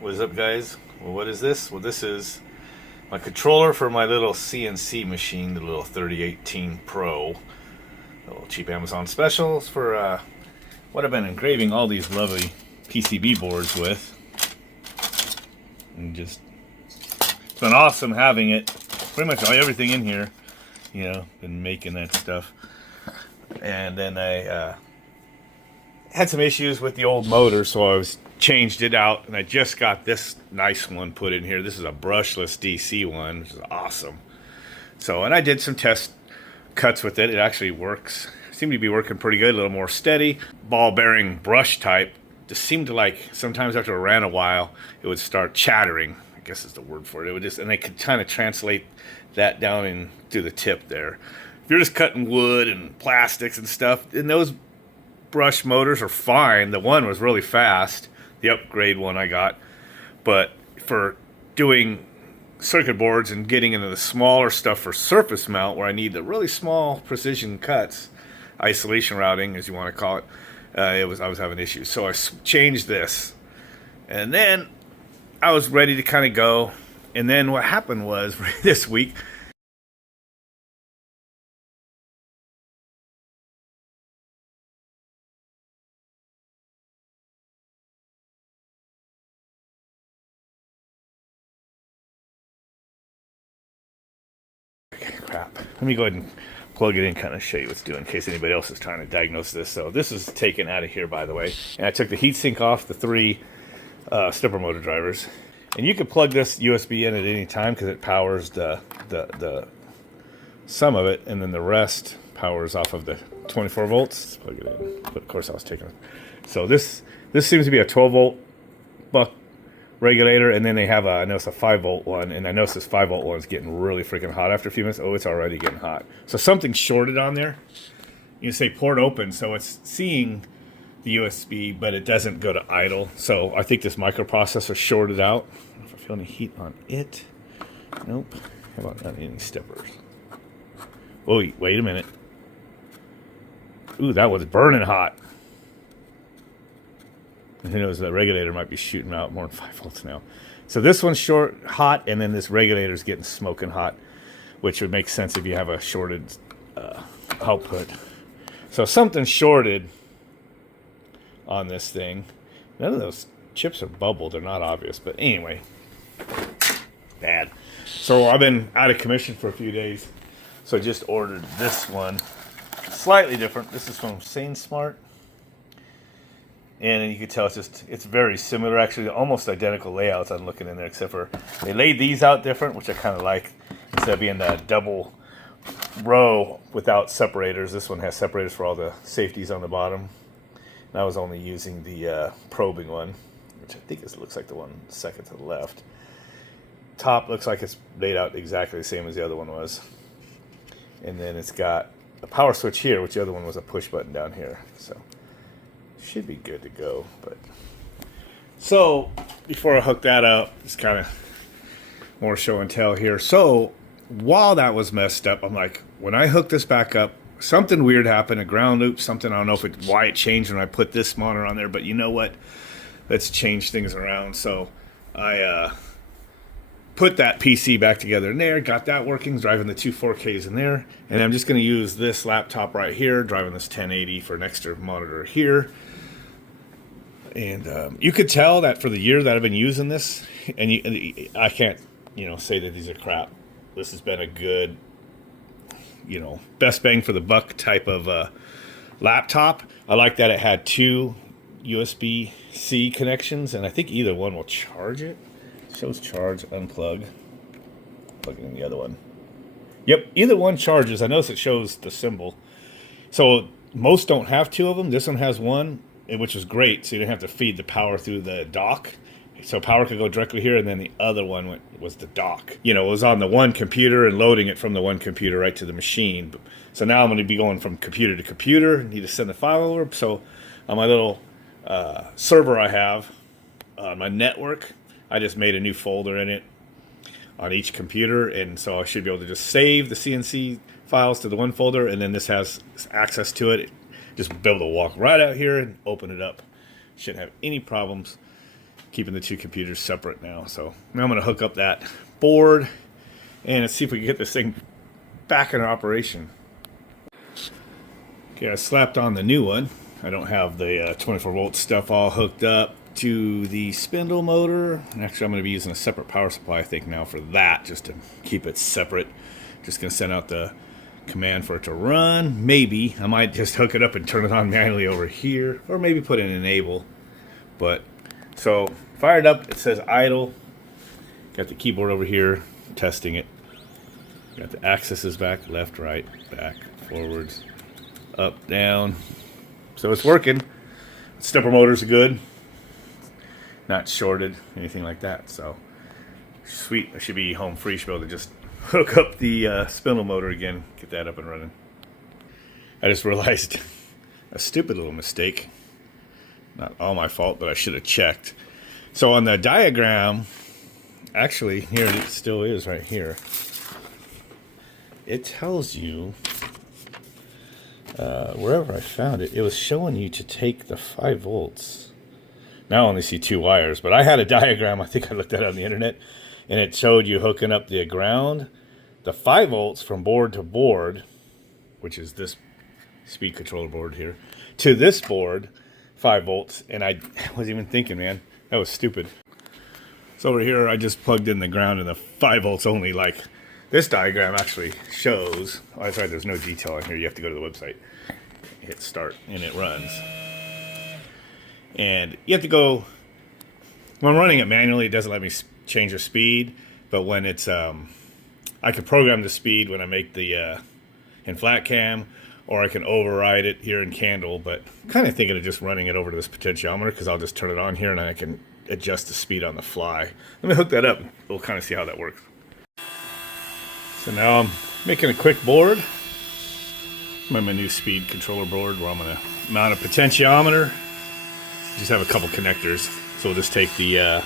What is up, guys? Well, what is this? Well, this is my controller for my little CNC machine, the little 3018 Pro. A little cheap Amazon specials for what I've been engraving all these lovely PCB boards with. And just, it's been awesome having it. Pretty much everything in here, you know, been making that stuff. And then I had some issues with the old motor, so I changed it out, and I just got this nice one put in here. This is a brushless DC one, which is awesome. So, and I did some test cuts with it. It actually works. Seemed to be working pretty good, a little more steady. Ball bearing brush type just seemed to, like, sometimes after it ran a while, it would start chattering, I guess is the word for it. It would just, and they could kind of translate that down into the tip there. If you're just cutting wood and plastics and stuff, and those brush motors are fine. The one was really fast, the upgrade one I got, but for doing circuit boards and getting into the smaller stuff for surface mount, where I need the really small precision cuts, isolation routing as you want to call it, I was having issues. So I changed this, and then I was ready to kind of go. And then what happened was this week, crap. Let me go ahead and plug it in, kind of show you what's doing in case anybody else is trying to diagnose this. So this is taken out of here, by the way. And I took the heatsink off the three stepper motor drivers. And you can plug this USB in at any time because it powers the some of it, and then the rest powers off of the 24 volts. Let's plug it in. But of course I was taking it. So this seems to be a 12 volt buck regulator, and then they have I notice a 5 volt one, and I notice this 5 volt one is getting really freaking hot after a few minutes. Oh, it's already getting hot. So something's shorted on there. You say port open, so it's seeing the USB, but it doesn't go to idle. So I think this microprocessor shorted out. I don't know if I feel any heat on it. Nope. How about not any steppers? Oh, wait a minute. Ooh, that was burning hot. Who knows, that regulator might be shooting out more than 5 volts now. So this one's hot, and then this regulator's getting smoking hot, which would make sense if you have a shorted output. So something's shorted on this thing. None of those chips are bubbled. They're not obvious, but anyway, bad. So I've been out of commission for a few days, so I just ordered this one. Slightly different. This is from SainSmart. And you can tell it's very similar, actually, almost identical layouts I'm looking in there, except for they laid these out different, which I kind of like. Instead of being a double row without separators, this one has separators for all the safeties on the bottom. And I was only using the probing one, which I think looks like the one second to the left. Top looks like it's laid out exactly the same as the other one was. And then it's got a power switch here, which the other one was a push button down here. So should be good to go. But so before I hook that up, it's kind of more show and tell here. So while that was messed up, I'm like, when I hook this back up, something weird happened, a ground loop, something. I don't know why it changed when I put this monitor on there, but you know what? Let's change things around. So I put that PC back together in there, got that working, driving the two 4Ks in there, and I'm just going to use this laptop right here, driving this 1080 for an extra monitor here. And you could tell that for the year that I've been using this, and I can't, say that these are crap. This has been a good, best bang for the buck type of laptop. I like that it had two USB-C connections, and I think either one will charge it. It shows charge, unplug. Plug in the other one. Yep, either one charges. I notice it shows the symbol. So most don't have two of them. This one has one, which is great, so you don't have to feed the power through the dock. So power could go directly here, and then the other one was the dock. It was on the one computer and loading it from the one computer right to the machine. So now I'm going to be going from computer to computer. I need to send the file over. So on my little server I have, on my network, I just made a new folder in it on each computer, and so I should be able to just save the CNC files to the one folder, and then this has access to it. Just be able to walk right out here and open it up. Shouldn't have any problems keeping the two computers separate now. So now I'm going to hook up that board and let's see if we can get this thing back in operation. Okay, I slapped on the new one. I don't have the 24 volt stuff all hooked up to the spindle motor. And actually, I'm going to be using a separate power supply, I think, now for that, just to keep it separate. Just going to send out the command for it to run. Maybe I might just hook it up and turn it on manually over here, or maybe put in enable. But so fired up, it says idle. Got the keyboard over here, testing it. Got the axes back, left, right, back, forwards, up, down. So it's working. Stepper motors are good. Not shorted, anything like that. So sweet. I should be home free. Should be able to just hook up the spindle motor again, get that up and running. I just realized a stupid little mistake. Not all my fault, but I should have checked. So on the diagram, actually, here it still is right here. It tells you, wherever I found it, it was showing you to take the 5 volts. Now I only see 2 wires, but I had a diagram, I think I looked at it on the internet, and it showed you hooking up the ground, the 5 volts from board to board, which is this speed controller board here, to this board, 5 volts, and I wasn't even thinking, man, that was stupid. So over here, I just plugged in the ground and the 5 volts only, like this diagram actually shows. Oh, that's right, there's no detail on here. You have to go to the website, hit start, and it runs. And you have to go, when I'm running it manually, it doesn't let me change the speed, but when it's, I can program the speed when I make the, in flat cam, or I can override it here in Candle, but I'm kind of thinking of just running it over to this potentiometer, because I'll just turn it on here and I can adjust the speed on the fly. Let me hook that up. We'll kind of see how that works. So now I'm making a quick board. My new speed controller board where I'm going to mount a potentiometer. Just have a couple connectors. So we'll just take the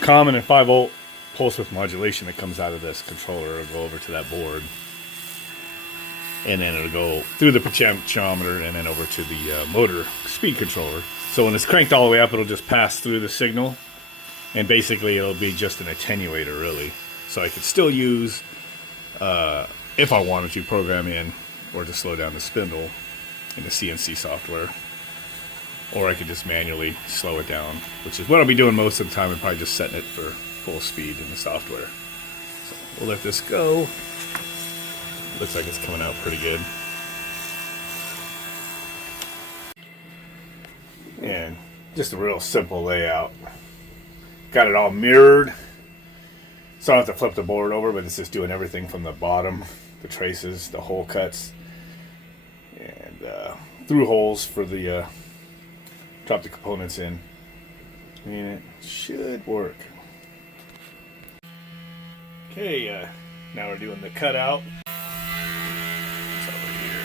common and 5 volt pulse width modulation that comes out of this controller. It'll go over to that board. And then it'll go through the potentiometer and then over to the motor speed controller. So when it's cranked all the way up, it'll just pass through the signal. And basically it'll be just an attenuator, really. So I could still use, if I wanted to, program in or to slow down the spindle in the CNC software. Or I could just manually slow it down, which is what I'll be doing most of the time, and probably just setting it for full speed in the software. So we'll let this go. Looks like it's coming out pretty good. And just a real simple layout. Got it all mirrored. So I don't have to flip the board over, but it's just doing everything from the bottom, the traces, the hole cuts, and through holes for the drop the components in. And it should work. Okay, now we're doing the cutout. It's over here.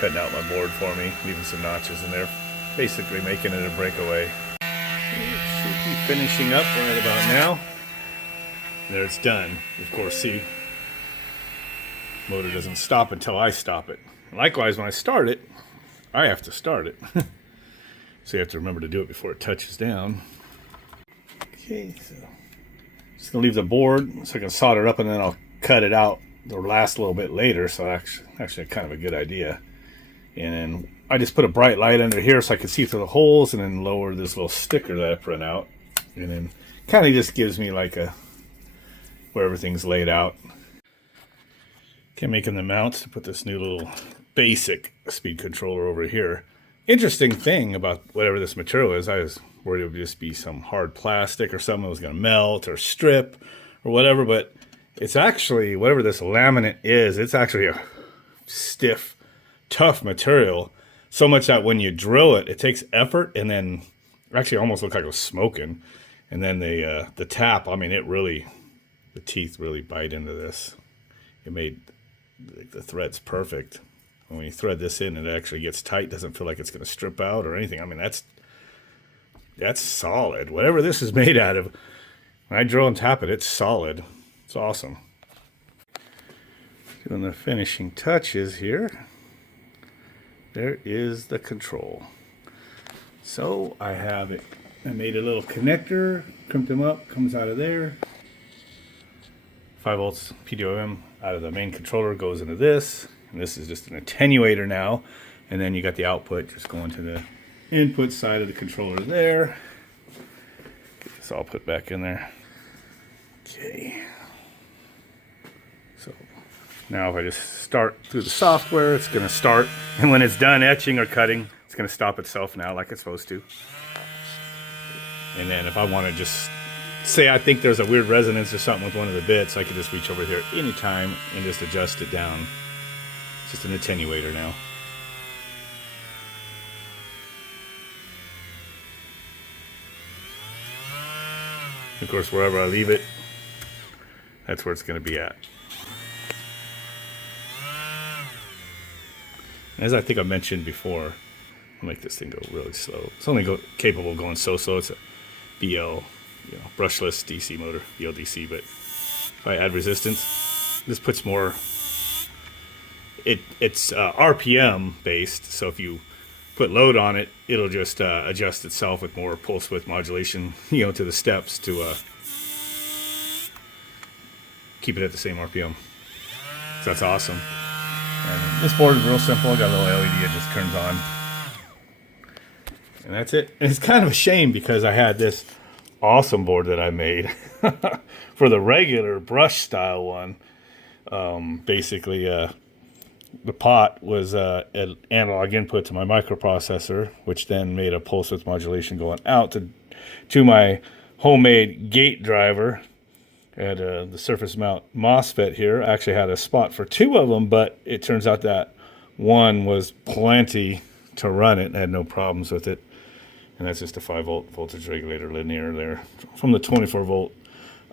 Cutting out my board for me, leaving some notches in there, basically making it a breakaway. It should be finishing up right about now. There, it's done. Of course, see, motor doesn't stop until I stop it. Likewise, when I start it, I have to start it. So you have to remember to do it before it touches down. Okay, so just gonna leave the board so I can solder it up, and then I'll cut it out the last little bit later. So actually kind of a good idea. And then I just put a bright light under here so I can see through the holes, and then lower this little sticker that I print out, and then kind of just gives me like a where everything's laid out. Okay, making the mounts to put this new little basic speed controller over here. Interesting thing about whatever this material is, I was worried it would just be some hard plastic or something that was going to melt or strip or whatever, but it's actually, whatever this laminate is, it's actually a stiff, tough material. So much that when you drill it, it takes effort, and then actually almost looked like it was smoking. And then the tap, I mean, it really, the teeth really bite into this. It made the threads perfect. When you thread this in, it actually gets tight. Doesn't feel like it's going to strip out or anything. I mean, that's solid. Whatever this is made out of, when I drill and tap it, it's solid. It's awesome. Doing the finishing touches here. there is the control. So I have it. I made a little connector, crimped them up, comes out of there. 5 volts PWM out of the main controller goes into this. And this is just an attenuator now. And then you got the output just going to the input side of the controller there. Get this all put back in there. Okay. So now if I just start through the software, it's going to start. And when it's done etching or cutting, it's going to stop itself now like it's supposed to. And then if I want to just say I think there's a weird resonance or something with one of the bits, I could just reach over here anytime and just adjust it down. It's just an attenuator now. Of course, wherever I leave it, that's where it's going to be at. As I think I mentioned before, I'll make this thing go really slow. It's only capable of going so slow. It's a BL, brushless DC motor, BLDC. But if I add resistance, this puts more. It's RPM based, so if you put load on it, it'll just adjust itself with more pulse width modulation, to the steps to keep it at the same RPM. So that's awesome. And this board is real simple. I got a little LED, it just turns on. And that's it. And it's kind of a shame because I had this awesome board that I made for the regular brush style one. Basically, the pot was an analog input to my microprocessor, which then made a pulse width modulation going out to my homemade gate driver. Had the surface mount MOSFET here. I actually had a spot for 2 of them, but it turns out that one was plenty to run it. I had no problems with it. And that's just a 5 volt voltage regulator linear there from the 24 volt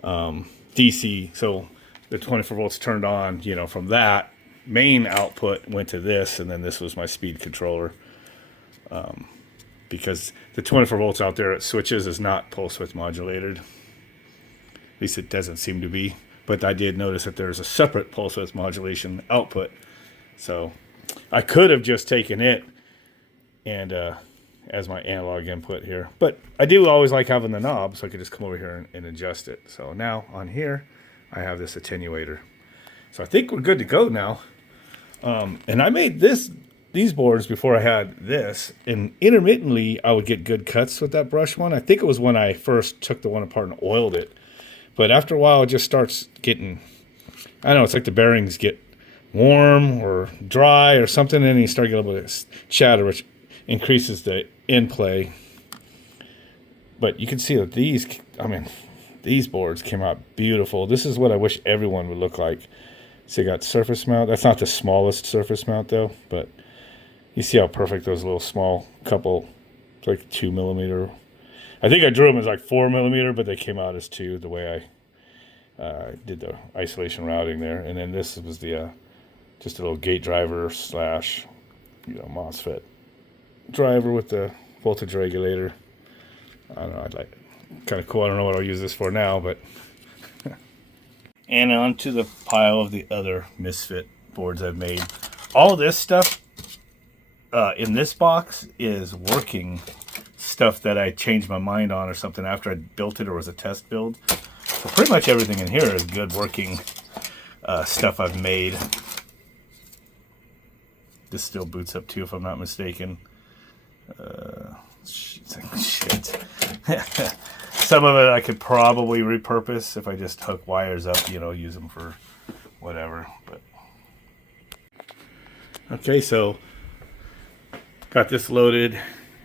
DC. So the 24 volts turned on, from that main output went to this, and then this was my speed controller. Because the 24 volts out there at switches is not pulse width modulated. At least it doesn't seem to be. But I did notice that there's a separate pulse width modulation output. So I could have just taken it and as my analog input here. But I do always like having the knob, so I could just come over here and adjust it. So now on here, I have this attenuator. So I think we're good to go now. And I made these boards before I had this. And intermittently, I would get good cuts with that brush one. I think it was when I first took the one apart and oiled it. But after a while, it just starts getting, I don't know, it's like the bearings get warm or dry or something, and then you start getting a little bit of chatter, which increases the in play. But you can see that these boards came out beautiful. This is what I wish everyone would look like. So you got surface mount. That's not the smallest surface mount though, but you see how perfect those little small couple, it's like 2 millimeter. I think I drew them as like 4 millimeter, but they came out as 2 the way I did the isolation routing there. And then this was the just a little gate driver slash MOSFET driver with the voltage regulator. I don't know, I'd like kind of cool. I don't know what I'll use this for now, but and onto the pile of the other misfit boards I've made. All this stuff in this box is working stuff that I changed my mind on or something after I built it or was a test build. So pretty much everything in here is good working stuff I've made. This still boots up too, if I'm not mistaken. Shit. Some of it I could probably repurpose if I just hook wires up, use them for whatever. But okay, so got this loaded,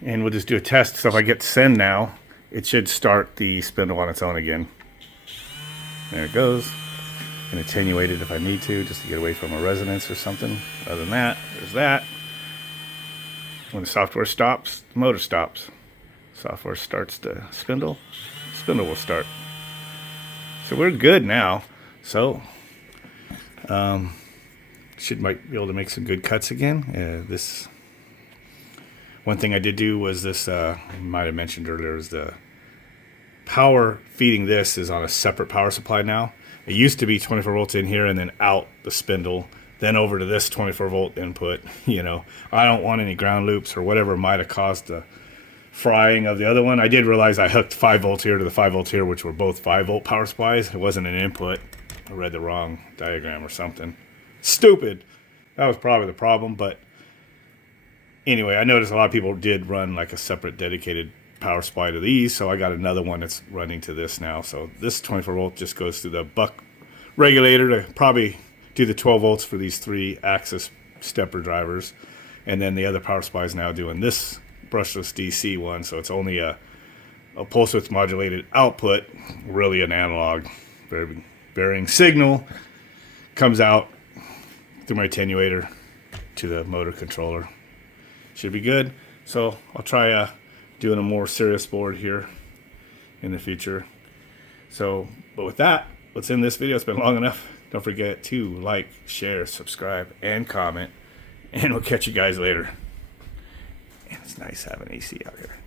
and we'll just do a test. So if I get send now, it should start the spindle on its own again. There it goes. And attenuate it if I need to, just to get away from a resonance or something. Other than that, there's that. When the software stops, the motor stops. Software starts the spindle will start. So we're good now. So might be able to make some good cuts again. This one thing I did do was this. I might have mentioned earlier is the power feeding. This is on a separate power supply now. It used to be 24 volts in here and then out the spindle, then over to this 24 volt input. You know, I don't want any ground loops or whatever might have caused the frying of the other one. I did realize I hooked 5 volts here to the 5 volts here, which were both 5 volt power supplies. It wasn't an input. I read the wrong diagram or something. Stupid. That was probably the problem. But anyway, I noticed a lot of people did run like a separate dedicated power supply to these, so I got another one that's running to this now. So this 24 volt just goes through the buck regulator to probably do the 12 volts for these 3 axis stepper drivers, and then the other power supply is now doing this brushless DC one, so it's only a pulse width modulated output, really an analog varying signal comes out through my attenuator to the motor controller. Should be good. So I'll try doing a more serious board here in the future. So, but with that, let's end this video. It's been long enough. Don't forget to like, share, subscribe, and comment. And we'll catch you guys later. And it's nice having AC out here.